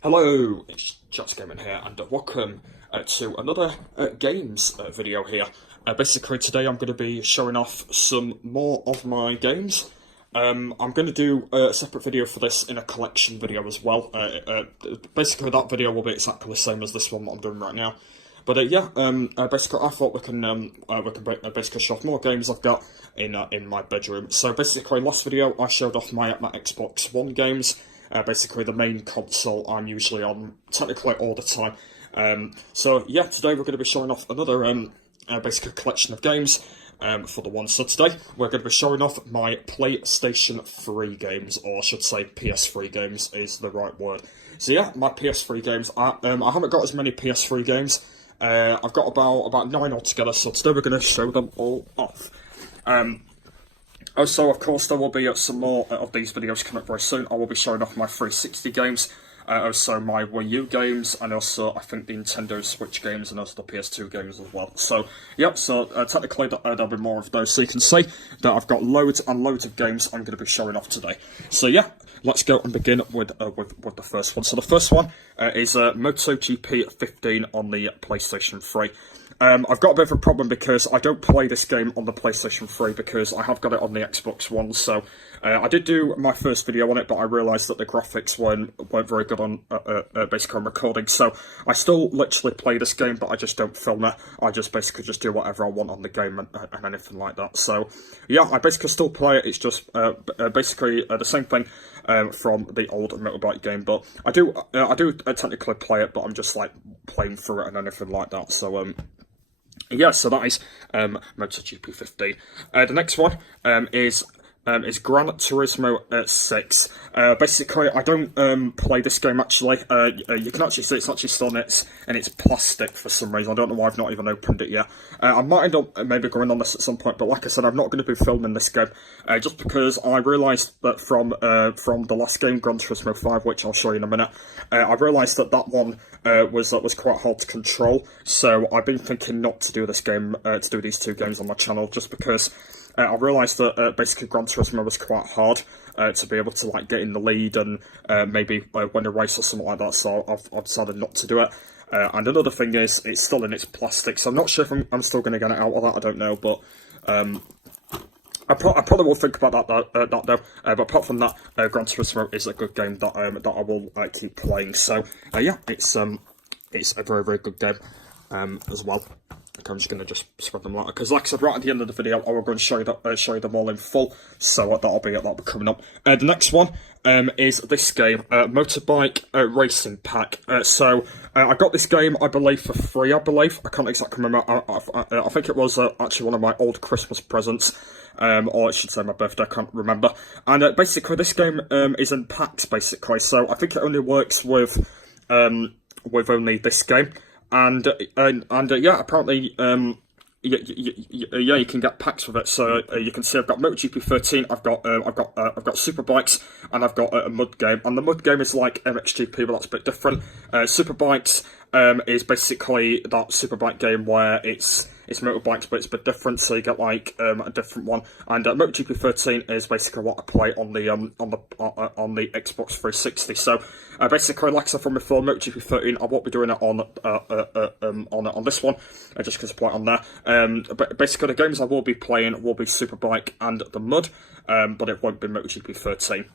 Hello, it's Just Gaming here, and welcome to another games video here. Basically, today I'm going to be showing off some more of my games. I'm going to do a separate video for this in a collection video as well. Basically, that video will be exactly the same as this one that I'm doing right now. But basically, I thought we can basically show off more games I've got in my bedroom. So basically, last video I showed off my Xbox One games. Basically the main console I'm usually on, technically all the time. So yeah, today we're going to be showing off another basically collection of games for the one. So today we're going to be showing off my PlayStation 3 games, or I should say PS3 games is the right word. So yeah, my PS3 games. I haven't got as many PS3 games. I've got about 9 altogether. So today we're going to show them all off. Also, of course, there will be some more of these videos coming up very soon. I will be showing off my 360 games, also my Wii U games, and also, I think, the Nintendo Switch games, and also the PS2 games as well. So, yep, so technically there'll be more of those. So you can see that I've got loads and loads of games I'm going to be showing off today. So, yeah, let's go and begin with the first one. So the first one is MotoGP 15 on the PlayStation 3. I've got a bit of a problem because I don't play this game on the PlayStation 3 because I have got it on the Xbox One, so I did do my first video on it, but I realised that the graphics weren't very good on basically on recording, so I still literally play this game, but I just don't film it. I just basically just do whatever I want on the game and anything like that. So yeah, I basically still play it. It's just basically the same thing from the old motorbike game, but I do technically play it, but I'm just like playing through it and anything like that. So yeah, so that is MotoGP 15. The next one is Gran Turismo 6. Basically, I don't play this game actually. You can actually see it's actually still in its plastic for some reason. I don't know why I've not even opened it yet. I might end up maybe going on this at some point, but like I said, I'm not going to be filming this game just because I realised that from the last game, Gran Turismo 5, which I'll show you in a minute, I realised that one was quite hard to control. So I've been thinking not to do this game, to do these two games on my channel, just because I realised that basically Gran Turismo was quite hard to be able to like get in the lead and maybe win a race or something like that. So I've decided not to do it. And another thing is, it's still in its plastic, so I'm not sure if I'm still going to get it out of that. I don't know, but I probably will think about that though. But apart from that, Gran Turismo is a good game that I will keep playing. So yeah, it's a very good game as well. Okay, I'm just going to just spread them out because, like I said, right at the end of the video, I will go and show you them all in full. So that'll be coming up. The next one is this game, Motorbike Racing Pack. So I got this game, I believe, for free. I can't exactly remember. I think it was actually one of my old Christmas presents. Or I should say my birthday, I can't remember. And basically, this game is in packs, basically. So I think it only works with only this game. And yeah, apparently, yeah, you can get packs with it. So you can see I've got MotoGP 13, I've got Superbikes, and I've got a mud game. And the mud game is like MXGP, but that's a bit different. Superbikes is basically that Superbike game where it's motorbikes, but it's a bit different. So you get like a different one. And MotoGP 13 is basically what I play on the Xbox 360. So basically, like I said from before, MotoGP 13, I won't be doing it on this one, just because I play it on there. But basically, the games I will be playing will be Superbike and the Mud, but it won't be MotoGP 13.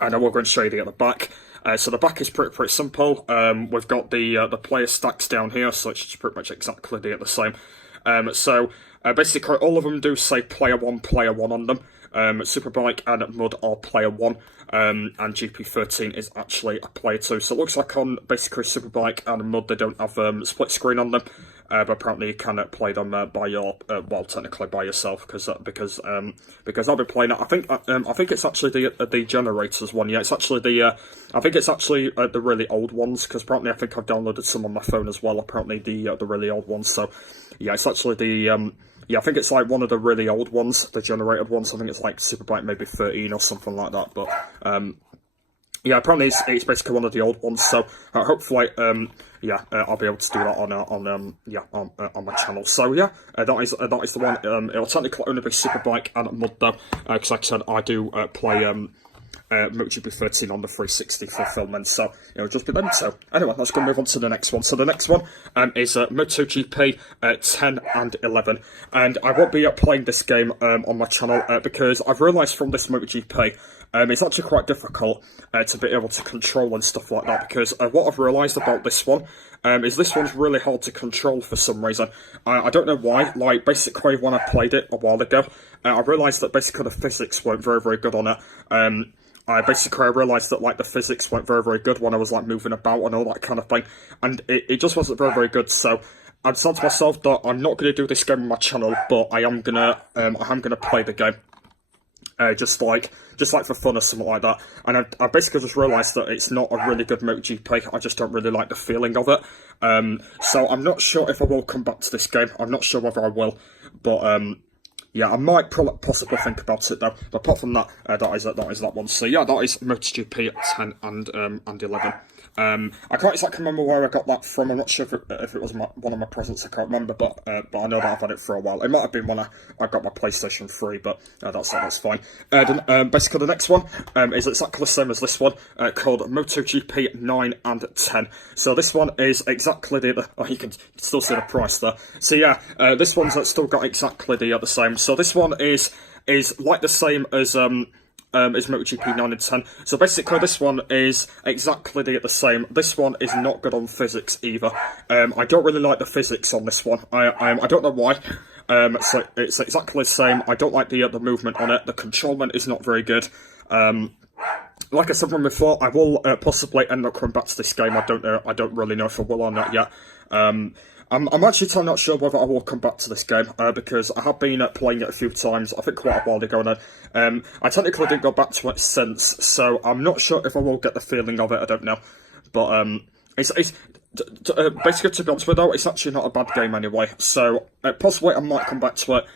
And I will go and show you at the back. So the back is pretty simple. We've got the player stacks down here, so it's just pretty much exactly the same. So basically, all of them do say player 1 on them. Superbike and Mud are player 1, and GP13 is actually a player 2. So it looks like on basically Superbike and Mud they don't have split screen on them, but apparently you can play them by well, technically by yourself because I've been playing it. I think it's actually the generators one. Yeah, it's actually I think it's actually the really old ones, because apparently I think I've downloaded some on my phone as well. Apparently the really old ones. So yeah, it's actually the yeah, I think it's like one of the really old ones, the generated ones. I think it's like Superbike maybe 13 or something like that. But yeah, apparently it's basically one of the old ones. So hopefully, yeah, I'll be able to do that on my channel. So yeah, that is the one. It'll technically only be Superbike and Mud though, because like I said, I do play MotoGP 13 on the 360 fulfillment, so it'll just be them. So anyway, let's go move on to the next one. So the next one is MotoGP 10 and 11, and I won't be playing this game on my channel because I've realised from this MotoGP it's actually quite difficult to be able to control and stuff like that, because what I've realised about this one is this one's really hard to control for some reason. I don't know why. Like, basically when I played it a while ago, I realised that basically the physics weren't very, very good on it. I realised that, like, the physics weren't very, very good when I was, like, moving about and all that kind of thing. And it just wasn't very, very good. So I decided to myself that I'm not going to do this game on my channel, but I am going to play the game. Just like for fun or something like that. And I basically just realised that it's not a really good MotoGP. I just don't really like the feeling of it. So I'm not sure if I will come back to this game. I'm not sure whether I will. But yeah, I might possibly think about it though. But apart from that, that is that one. So yeah, that is MotoGP 10 and 11. I can't exactly remember where I got that from. I'm not sure if it was one of my presents. I can't remember, but I know that I've had it for a while. It might have been when I got my PlayStation 3, but that's fine. Basically, the next one is exactly the same as this one, called MotoGP 9 and 10. So this one is exactly you can still see the price there. So yeah, this one's still got exactly the same. So this one is like the same as MotoGP 9 and 10. So basically this one is exactly the same. This one is not good on physics either. I don't really like the physics on this one. I don't know why. So it's exactly the same. I don't like the movement on it. The controlment is not very good. Like I said from before, I will possibly end up coming back to this game. I don't know. I don't really know if I will or not yet. I'm actually not sure whether I will come back to this game, because I have been playing it a few times, I think quite a while ago now. I technically didn't go back to it since, so I'm not sure if I will get the feeling of it, I don't know. But it's basically, to be honest with you, it's actually not a bad game anyway, so possibly I might come back to it,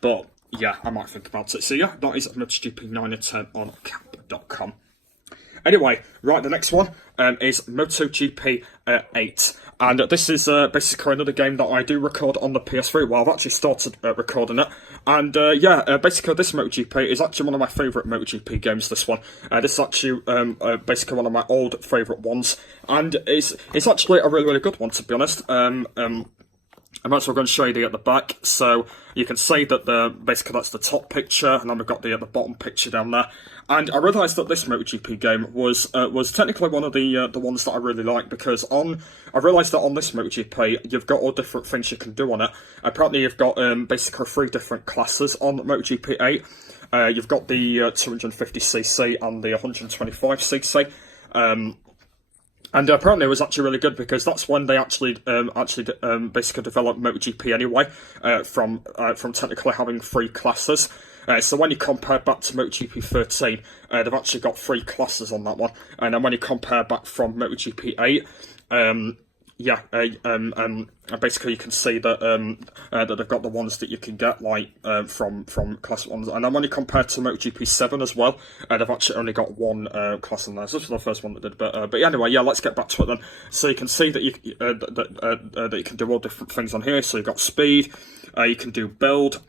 but yeah, I might think about it. So yeah, that is MotoGP 9 and 10 on cap.com. Anyway, right, the next one is MotoGP 8. And this is basically another game that I do record on the PS3. Well, I've actually started recording it. And yeah, basically this MotoGP is actually one of my favourite MotoGP games, this one. This is actually basically one of my old favourite ones. And it's actually a really, really good one, to be honest. I'm actually going to show you at the back, so you can see that basically that's the top picture, and then we've got the bottom picture down there. And I realised that this MotoGP game was technically one of the ones that I really like, because I realised that on this MotoGP you've got all different things you can do on it. Apparently you've got basically 3 different classes on MotoGP 8. You've got the 250cc and the 125cc. And apparently it was actually really good, because that's when they actually basically developed MotoGP anyway, from technically having 3 classes. So when you compare back to MotoGP 13, they've actually got 3 classes on that one. And then when you compare back from MotoGP 8, yeah, basically you can see that that they've got the ones that you can get like from class 1s, and then when you compare to MotoGP 7 as well, they've actually only got 1 class in there. So this was the first one that did, but anyway, yeah, let's get back to it then. So you can see that you can do all different things on here. So you've got speed, you can do build.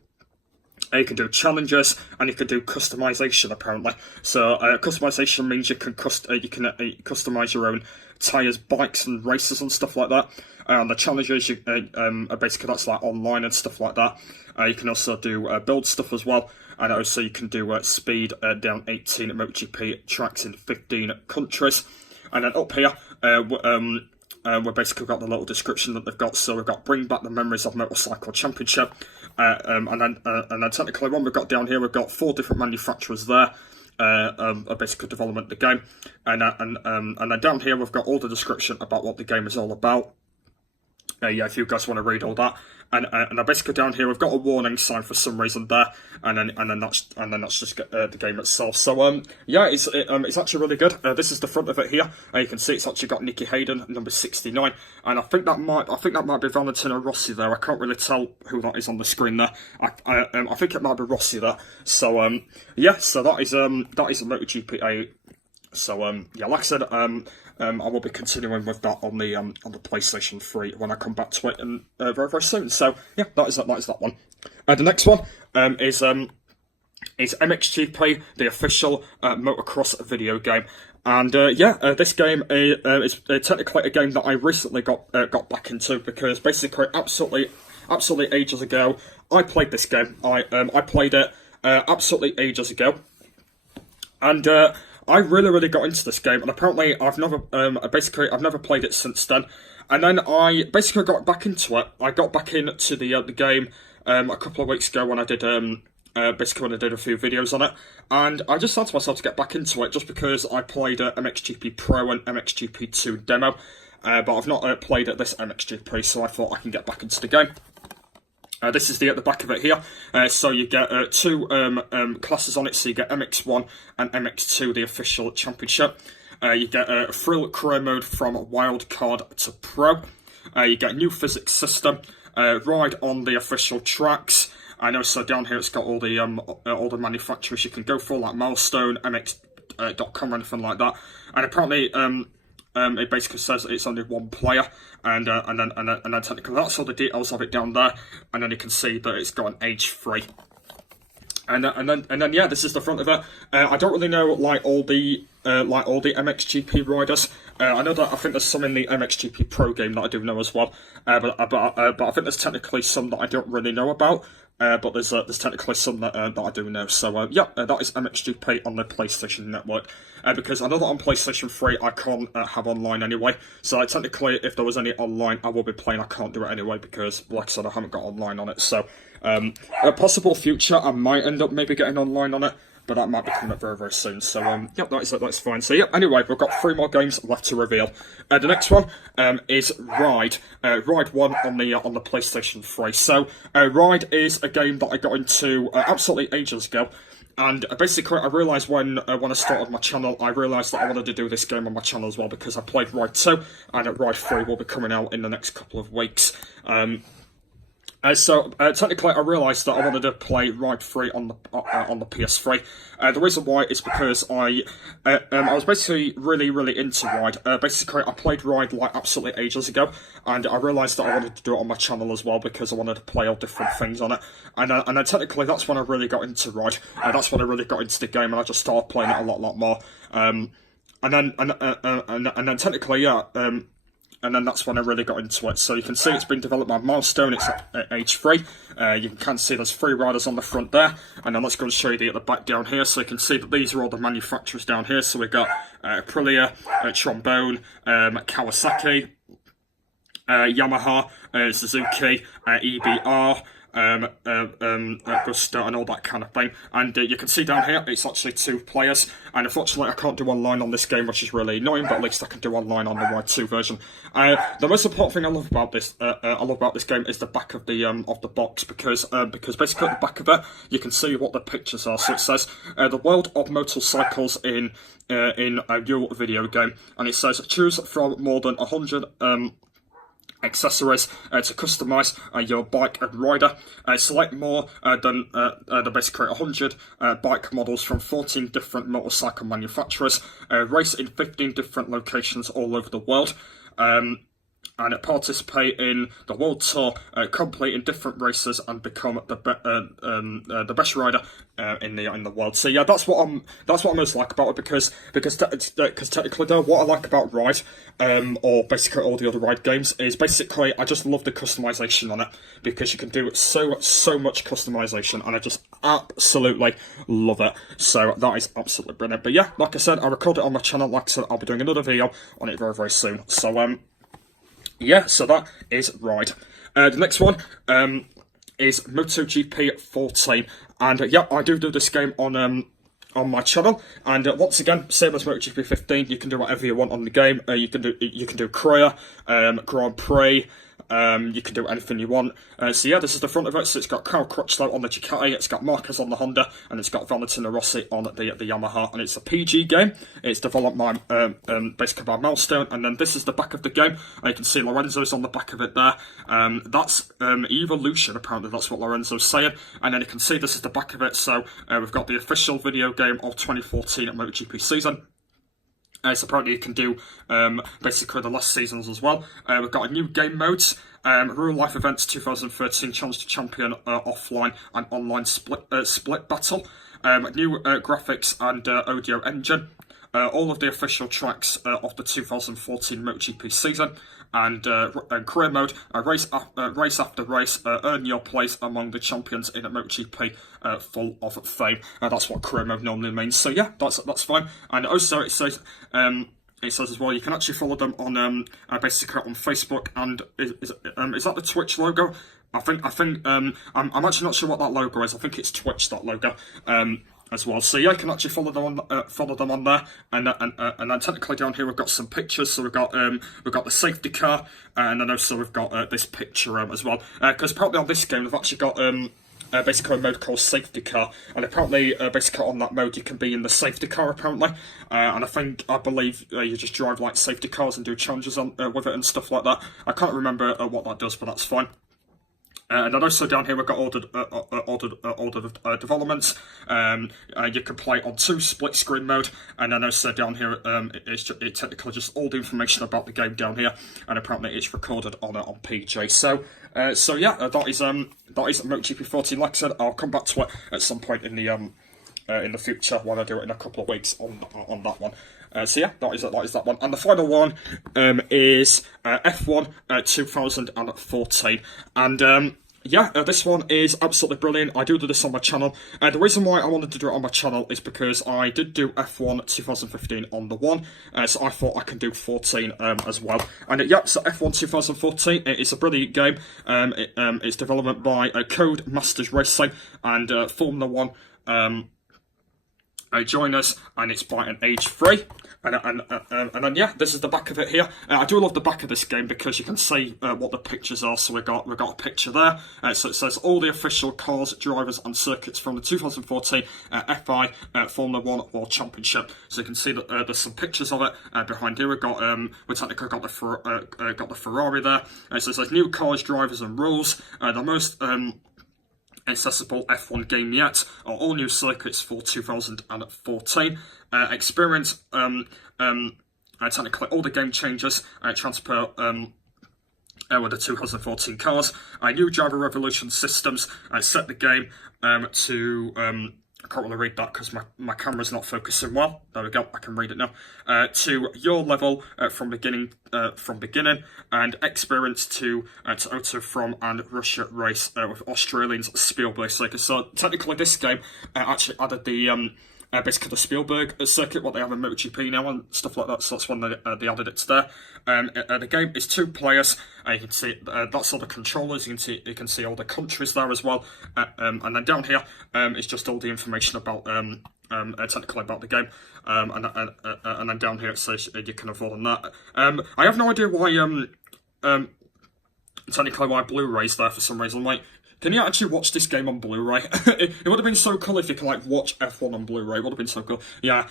You can do challenges, and you can do customization apparently. So customization means you can customize your own tyres, bikes, and races and stuff like that. And the challenges are basically that's like online and stuff like that. You can also do build stuff as well, and also you can do speed down 18 MotoGP tracks in 15 countries. And then up here, we've basically got the little description that they've got. So we've got bring back the memories of Motorcycle Championship, and then technically when we've got down here, we've got 4 different manufacturers there, basically development of the game, and then down here we've got all the description about what the game is all about. Yeah, if you guys want to read all that. And basically down here we've got a warning sign for some reason there, and then that's just the game itself. So yeah, it's actually really good. This is the front of it here. You can see it's actually got Nicky Hayden, number 69, and I think that might be Valentino Rossi there. I can't really tell who that is on the screen there. I think it might be Rossi there. So yeah, so that is a MotoGP 8. So yeah, like I said, I will be continuing with that on the PlayStation 3 when I come back to it, and very, very soon. So yeah, that is that one. The next one is is MXGP, the official motocross video game. And this game is technically a game that I recently got back into, because basically absolutely ages ago I played this game. I played it absolutely ages ago, and I really got into this game. And apparently I've never played it since then. And then I basically got back into it. I got back into the game a couple of weeks ago when I did when I did a few videos on it, and I just thought to myself to get back into it just because I played MXGP Pro and MXGP 2 demo, but I've not played this MXGP, so I thought I can get back into the game. This is the back of it here. So you get two classes on it. So you get MX1 and MX2, the official championship. You get a Thrill Career mode from Wildcard to Pro. You get a new physics system. Ride on the official tracks. I know. So down here it's got all the manufacturers you can go for, like Milestone, MX.com, or anything like that. And apparently, it basically says it's only one player, and then technically that's all the details of it down there. And then you can see that it's got an age 3. And then yeah, this is the front of it. I don't really know like all the MXGP riders. I know that I think there's some in the MXGP Pro game that I do know as well. But I think there's technically some that I don't really know about. But there's technically some that I do know. So that is MXGP on the PlayStation Network. Because I know that on PlayStation 3 I can't have online anyway. So technically, if there was any online I will be playing, I can't do it anyway because, like I said, I haven't got online on it. So a possible future I might end up maybe getting online on it, but that might be coming up very soon. So that's fine. So anyway, we've got 3 more games left to reveal. The next one is Ride. Ride 1 on the PlayStation 3. So Ride is a game that I got into absolutely ages ago. And basically, I realised when I started my channel, I realised that I wanted to do this game on my channel as well, because I played Ride 2, and Ride 3 will be coming out in the next couple of weeks. So technically, I realised that I wanted to play Ride 3 on the PS3. The reason why is because I was basically really into Ride. Basically, I played Ride like absolutely ages ago, and I realised that I wanted to do it on my channel as well because I wanted to play all different things on it. And then technically, that's when I really got into Ride. That's when I really got into the game, and I just started playing it a lot more. And then technically, yeah. And then that's when I really got into it. So you can see it's been developed by Milestone. It's at age 3. You can see there's 3 riders on the front there. And then let's go and show you at the back down here. So you can see that these are all the manufacturers down here. So we've got Aprilia, Trombone, Kawasaki, Yamaha, Suzuki, EBR, Gusto, and all that kind of thing. And you can see down here it's actually 2 players, and unfortunately I can't do online on this game, which is really annoying, but at least I can do online on the Ride 2 version. The most important thing I love about this game is the back of the box, because basically at the back of it you can see what the pictures are. So it says the world of motorcycles in your video game, and it says choose from more than 100 accessories to customize your bike and rider. Select more than basically 100 bike models from 14 different motorcycle manufacturers. Race in 15 different locations all over the world. And participate in the World Tour, complete in different races, and become the best rider in the world. So yeah, that's what I most like about it, because technically though, what I like about Ride, or basically all the other Ride games, is basically I just love the customization on it, because you can do so much customization, and I just absolutely love it. So that is absolutely brilliant. But yeah, like I said, I recorded it on my channel. Like I said, I'll be doing another video on it very soon. So yeah, so that is Ride. The next one is MotoGP 14, and yeah, I do this game on my channel. And once again, same as MotoGP 15, you can do whatever you want on the game. You can do career, Grand Prix. You can do anything you want. So yeah, this is the front of it. So it's got Kyle Crutchlow on the Ducati, it's got Marquez on the Honda, and it's got Valentino Rossi on the Yamaha. And it's a PG game. It's developed by basically by Milestone. And then this is the back of the game. You can see Lorenzo's on the back of it there. That's Evolution, apparently that's what Lorenzo's saying. And then you can see this is the back of it. So we've got the official video game of 2014 MotoGP season. So apparently you can do basically the last seasons as well. We've got a new game modes, Real Life Events 2013 Challenge to Champion offline and online split battle. new graphics and audio engine, all of the official tracks of the 2014 MotoGP season, and career mode, race after race, earn your place among the champions in a MotoGP full of fame. That's what career mode normally means. So yeah, that's fine. And also it says as well, you can actually follow them on basically on Facebook, and is that the Twitch logo? I think I'm actually not sure what that logo is. I think it's Twitch, that logo. As well, so yeah, you can actually follow them on there, and then technically down here we've got some pictures. So we've got the safety car, and then also we've got this picture as well. Because apparently on this game they've actually got basically a mode called safety car, and apparently basically on that mode you can be in the safety car apparently, and I believe you just drive like safety cars and do challenges with it and stuff like that. I can't remember what that does, but that's fine. And then also down here we've got ordered developments. You can play on 2 split screen mode, and then also down here it's technically just all the information about the game down here, and apparently it's recorded on PJ. So yeah, that is MotoGP 14. Like I said, I'll come back to it at some point in the future when I do it in a couple of weeks on that one. So yeah, that is that one. And the final one is F1 2014. And yeah, this one is absolutely brilliant. I do this on my channel. The reason why I wanted to do it on my channel is because I did do F1 2015 on the 1, so I thought I can do 14 as well. And yeah, so F1 2014, it is a brilliant game. It's development by Code Masters Racing and Formula 1 join us, and it's by an age 3. And then yeah, this is the back of it here. I do love the back of this game because you can see what the pictures are. So we got a picture there. So it says all the official cars, drivers, and circuits from the 2014 FI Formula 1 World Championship. So you can see that there's some pictures of it behind here. We technically got the Ferrari there. So it says new cars, drivers, and rules. The most accessible F1 game yet, or all new circuits for 2014. Experience technically all the game changes transfer with the 2014 cars. New driver revolution systems set the game to I can't really read that because my camera's not focusing well. There we go, I can read it now. To your level from beginning, and experience to auto from and Russia race with Australians Spielberg circuit. So technically this game actually added the basically the Spielberg circuit, what they have in MotoGP now and stuff like that. So that's when they added it to there. The game is 2 players. You can see that's all the controllers. You can see all the countries there as well. And then down here is just all the information about technically about the game. And then down here it says you can vote on that. I have no idea why technically why Blu-ray's there for some reason. Like, can you actually watch this game on Blu-ray? It would have been so cool if you could like watch F1 on Blu-ray. It would have been so cool. Yeah.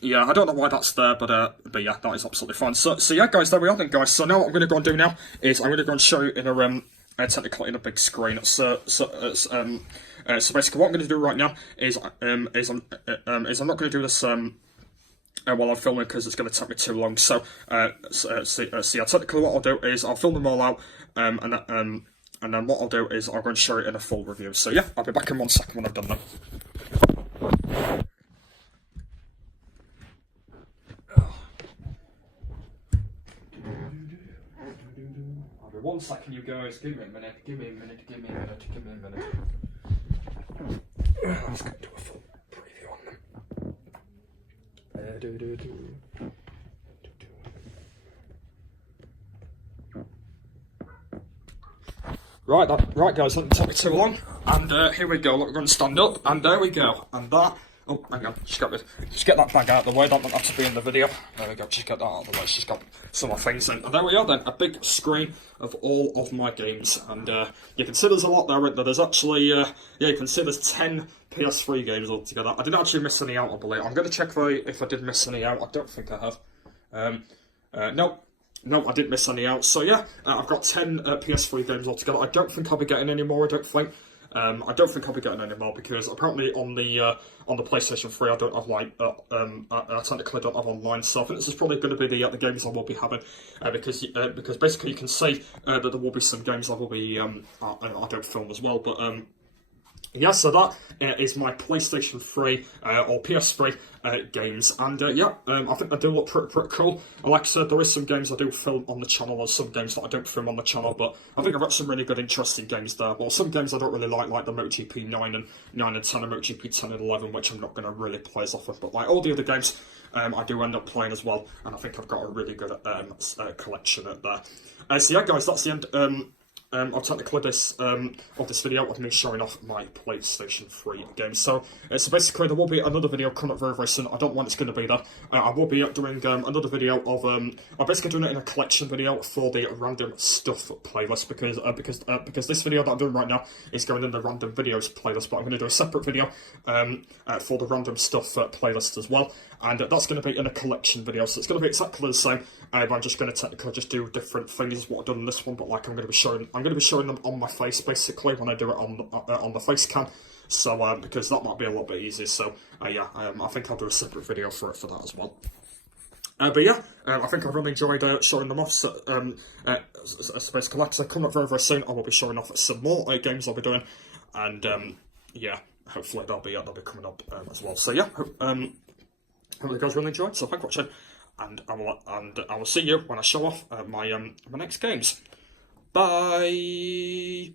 Yeah, I don't know why that's there, but yeah, that is absolutely fine. So yeah, guys, there we are then, guys. So now what I'm going to go and do now is I'm going to go and show you in a technically in a big screen. So basically, what I'm going to do right now is I'm not going to do this while I'm filming because it's going to take me too long. So yeah, technically what I'll do is I'll film them all out, and then what I'll do is I'll go and show it in a full review. So yeah, I'll be back in 1 second when I've done that. I'll be 1 second, you guys. Give me a minute. Let's go do a full preview on them. Right, guys, that didn't take me too long. And here we go. Look, we're going to stand up, and there we go. And that. Oh, hang on. Just get that bag out of the way. That doesn't have to be in the video. There we go. Just get that out of the way. She's got some of my things in. And there we are then. A big screen of all of my games. And you can see there's a lot there. There's actually, yeah, you can see there's 10 PS3 games altogether. I didn't actually miss any out, I believe. I'm going to check if I did miss any out. I don't think I have. No, I didn't miss any out. So yeah, I've got 10 PS3 games altogether. I don't think I'll be getting any more. I don't think I'll be getting any more because apparently on the PlayStation 3 I don't have like I technically don't have online. So I think this is probably going to be the games I will be having because basically you can see that there will be some games I will be I don't film as well, but yeah, so that is my PlayStation 3 or PS3 games, and I think they do look pretty cool. And like I said, there is some games I do film on the channel, and some games that I don't film on the channel, but I think I've got some really good, interesting games there. Well, some games I don't really like the MotoGP 9 and 10 and MotoGP 10 and 11, which I'm not going to really play as often, but like all the other games, I do end up playing as well, and I think I've got a really good collection there. So yeah, guys, that's the end. Technically this of this video of me showing off my PlayStation 3 games. So basically there will be another video coming up very soon. I don't know when it's going to be there. I will be doing another video of I'm basically doing it in a collection video for the random stuff playlist because this video that I'm doing right now is going in the random videos playlist, but I'm going to do a separate video for the random stuff playlist as well, and that's going to be in a collection video. So it's going to be exactly the same. But I'm just going to technically just do different things what I've done in this one, but like I'm going to be showing them on my face basically when I do it on the face cam. So because that might be a little bit easier. So yeah, I think I'll do a separate video for that as well. But yeah, I think I've really enjoyed showing them off. So, Space Collector coming up very soon. I will be showing off some more games I'll be doing, and yeah, hopefully they'll be coming up as well. So yeah, hope you guys really enjoyed. So thanks for watching, and I will see you when I show off my next games. Bye.